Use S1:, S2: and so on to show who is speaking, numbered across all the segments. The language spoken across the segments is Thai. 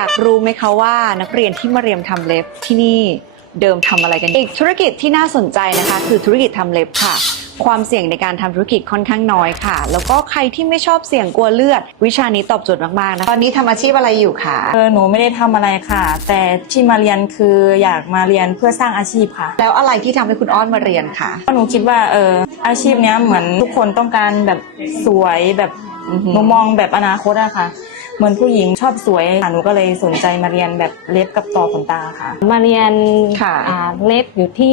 S1: ากรู้ไหมคะว่านักเรียนที่มาเรียนทำเล็บที่นี่เดิมทำอะไรกันอีกธุรกิจที่น่าสนใจนะคะคือธุรกิจทำเล็บค่ะความเสี่ยงในการทำธุรกิจค่อนข้างน้อยค่ะแล้วก็ใครที่ไม่ชอบเสี่ยงกลัวเลือดวิชานี้ตอบโจทย์มากๆนะตอนนี้ทำอาชีพอะไรอยู่คะ
S2: หนูไม่ได้ทำอะไรค่ะแต่ที่มาเรียนคืออยากมาเรียนเพื่อสร้างอาชีพค่ะ
S1: แล้วอะไรที่ทำให้คุณอ้อนมาเรียนคะ
S2: หนูคิดว่าอาชีพเนี้ยเหมือนทุกคนต้องการแบบสวยแบบหนูมองแบบอนาคตอะค่ะเหมือนผู้หญิงชอบสวยหนูก็เลยสนใจมาเรียนแบบเล็บกับต่อขนตาค่ะ
S3: มาเรียนเล็บอยู่ที่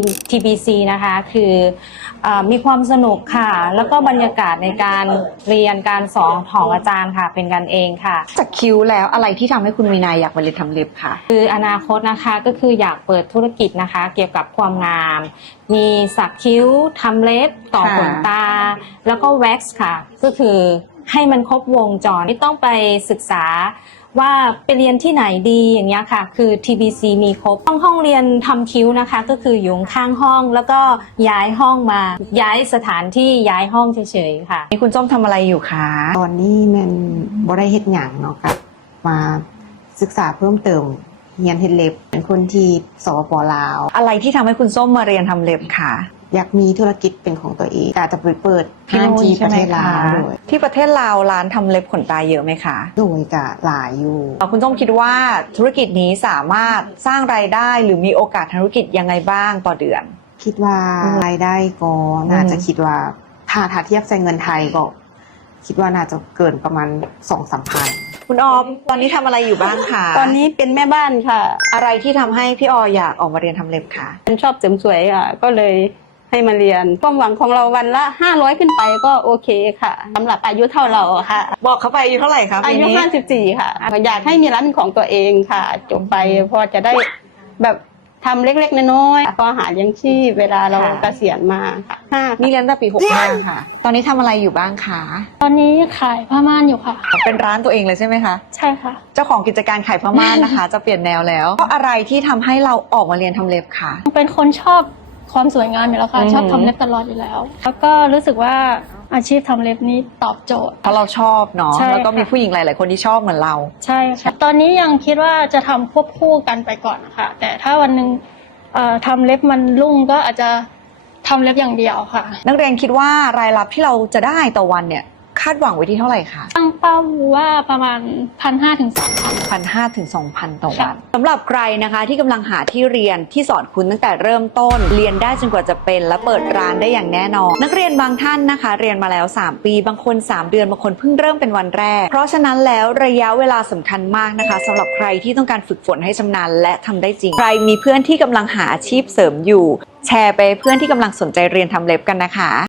S3: TBC นะคะคือมีความสนุกค่ะแล้วก็บรรยากาศในการเรียนการสอนของอาจารย์ค่ะเป็นกันเองค่ะ
S1: จากคิ้วแล้วอะไรที่ทำให้คุณมีนายอยากมาเรียนทำเล็บค่ะ
S3: คืออนาคตนะคะก็คืออยากเปิดธุรกิจนะคะเกี่ยวกับความงามมีสักคิ้วทำเล็บต่อขนตาแล้วก็แว็กซ์ค่ะก็คือให้มันครบวงจรไม่ต้องไปศึกษาว่าไปเรียนที่ไหนดีอย่างเงี้ยค่ะคือ TBC มีครบห้องเรียนทำคิ้วนะคะก็คืออยู่ข้างห้องแล้วก็ย้ายห้องมาย้ายสถานที่ย้ายห้องเฉยๆค่ะ
S1: นี่คุณส้มทำอะไรอยู่คะ
S4: ตอนนี้มันบ่ได้เฮ็ดหยังเนาะครับมาศึกษาเพิ่มเติมเรียนเฮ็ดเล็บเป็นคนที่สปป.ลาว
S1: อะไรที่ทำให้คุณส้มมาเรียนทำเล็บค่ะ
S4: อยากมีธุรกิจเป็นของตัวเองแต่จะไปเปิดห้างที่ประเทศลาวด้วย
S1: ที่ประเทศลาวร้านทำเล็บขนตาเยอะไหมคะ
S4: โดยจะหลายอยู่
S1: คุณส้มคิดว่าธุรกิจนี้สามารถสร้างรายได้หรือมีโอกาสทางธุรกิจยังไงบ้างต่อเดือน
S4: คิดว่ารายได้ก็น่าจะคิดว่าถ้าเทียบใส่เงินไทยก็คิดว่าน่าจะเกินประมาณ 2-3 พัน
S1: คุณออมตอนนี้ทำอะไรอยู่บ้างคะ
S5: ตอนนี้เป็นแม่บ้านค่ะ
S1: อะไรที่ทำให้พี่อออยากออกมาเรียนทำเล็บคะ
S5: ฉันชอบเสริมสวยค่ะก็เลยให้มาเรียนความหวังของเราวันละ500ขึ้นไปก็โอเคค่ะสำหรับอายุเท่าเราค่ะ
S1: บอกเขาไปอายุเท่าไหร่คะ
S5: อายุ54ค่ะอยากให้มีร้านเป็นของตัวเองค่ะจบไปพอจะได้แบบทำเล็กๆน้อยๆพอหาเลี้ยงชีพเวลาเราเกษียณมาค่ะ
S1: นี่เรียนตั้งปี65ค่ะตอนนี้ทำอะไรอยู่บ้างคะ
S6: ตอนนี้ขายผ้าม่านอยู่ค่ะ
S1: เป็นร้านตัวเองเลยใช่ไหมคะ
S6: ใช่ค่ะ
S1: เจ้าของกิจการขายผ้าม่านนะคะ จะเปลี่ยนแนวแล้วเพราะอะไรที่ทำให้เราออกมาเรียนทำเล็บคะ
S6: เป็นคนชอบความสวยงามอยู่แล้วค่ะชอบทำเล็บตลอดอยู่แล้วแล้วก็รู้สึกว่าอาชีพทำเล็บนี้ตอบโจทย์
S1: เพราะเราชอบเนาะแล้วก็มีผู้หญิงหลายๆคนที่ชอบเหมือนเรา
S6: ใช่ค่ะตอนนี้ยังคิดว่าจะทำควบคู่กันไปก่อนนะคะแต่ถ้าวันหนึ่งทำเล็บมันรุ่งก็อาจจะทำเล็บอย่างเดียวค่ะ
S1: นักเรียนคิดว่ารายรับที่เราจะได้ต่อวันเนี่ยคาดหวังไว้ที่เท่าไหร่คะ
S6: ตั้งเป้าว่าประมาณ 1,500 ถึง
S1: 1,500 ถึง 2,000 ต่อวันสำหรับใครนะคะที่กำลังหาที่เรียนที่สอนคุณตั้งแต่เริ่มต้นเรียนได้จนกว่าจะเป็นและเปิดร้านได้อย่างแน่นอนนักเรียนบางท่านนะคะเรียนมาแล้ว3ปีบางคน3เดือนบางคนเพิ่งเริ่มเป็นวันแรกเพราะฉะนั้นแล้วระยะเวลาสำคัญมากนะคะสำหรับใครที่ต้องการฝึกฝนให้ชำนาญและทำได้จริงใครมีเพื่อนที่กำลังหาอาชีพเสริมอยู่แชร์ไปเพื่อนที่กำลังสนใจเรียนทำเล็บกันนะคะ